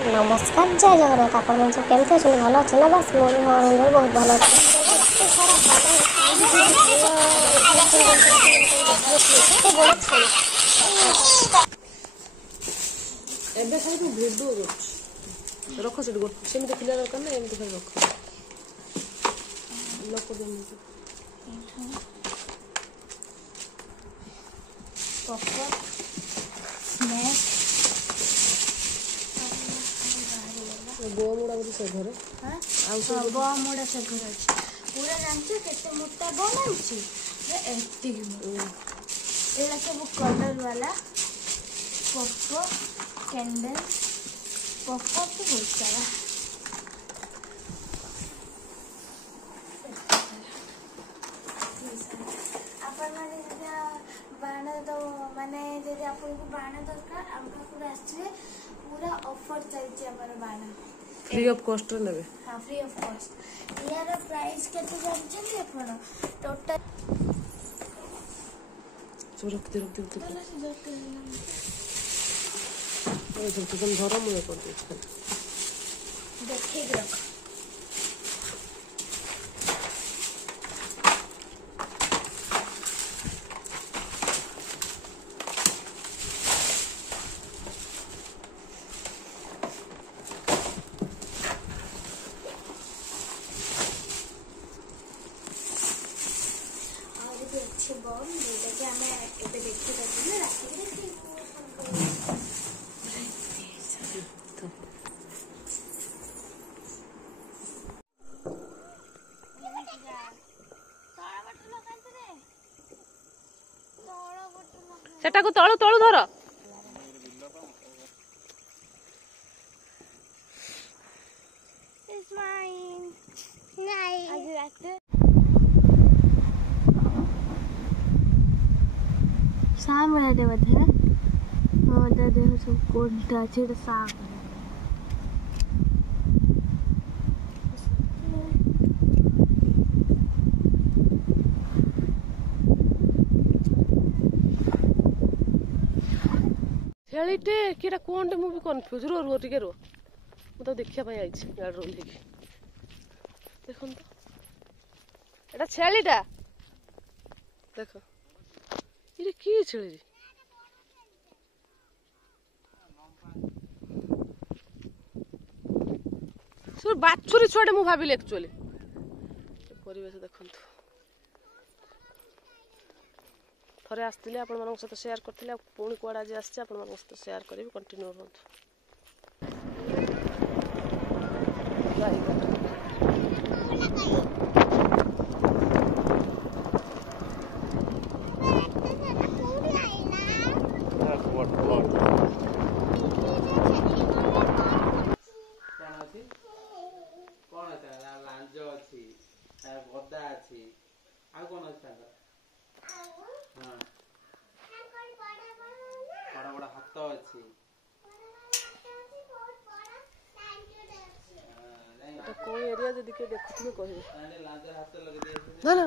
नमस्कार जय जगन्नाथ आप सब केमती अच्छे भल अच्छे ना बस मोर मनोरंजन बहुत भल अच्छे ଏବେ ଖାଲି ତୁ ଭିଡ଼ିଓ କରୁଛୁ ରଖ ସେଠି ସେମିତି ଥିଲା ଦରକାର ନା ଏମିତି ଖାଲି ରଖ ଲକ ଦେମିତି ବୋमुड़ा बोली से घरे बोमुड़ा से घर अच्छे पूरा जानते केते मोटा बनाउछि एती एला सब कलर वाला पप्पो कैंडल पप्पो तो बहुत सारा अपन माने बाण तो माने यदि आपन को बाण दरकार हमका पूरा आछे पूरा ऑफर चलछि हमर बाण फ्री ऑफ कॉस्ट रे नेबे हां फ्री ऑफ कॉस्ट यार प्राइस केते जानछन अपन टोटल सब रख दे तुम घर मुझे कर दे देखे रख अच्छे बम जोटा कि आम एबे देखि ना राति सेटा को तळु तळु धर It's mine. Nice. आज रात शाम बेला दे बधे मोदा देह सब कोंटा छिड़ शाम छेलीटे किटा कोनटे मु भी कंफ्यूज रो टिके रो मु तो देखिया पई आइछि गाड रो लेके देखन तो एटा छेलीटा देखो इरे की छेली सर बाछुरी छुआटे मु भाबिले एक्चुअली परिवेश देखन थरे आसते आपण मन सहित शेयर करते पुणी कुआड़े आज आसचे आपण मन सहित शेयर करी कंटिन्यू रहतु गदा अच्छी कौन अच्छी बड़ा बड़ा हाथ अच्छी कोई एरिया जदि के देखुथि कहबे लांज हाथ लगे ना ना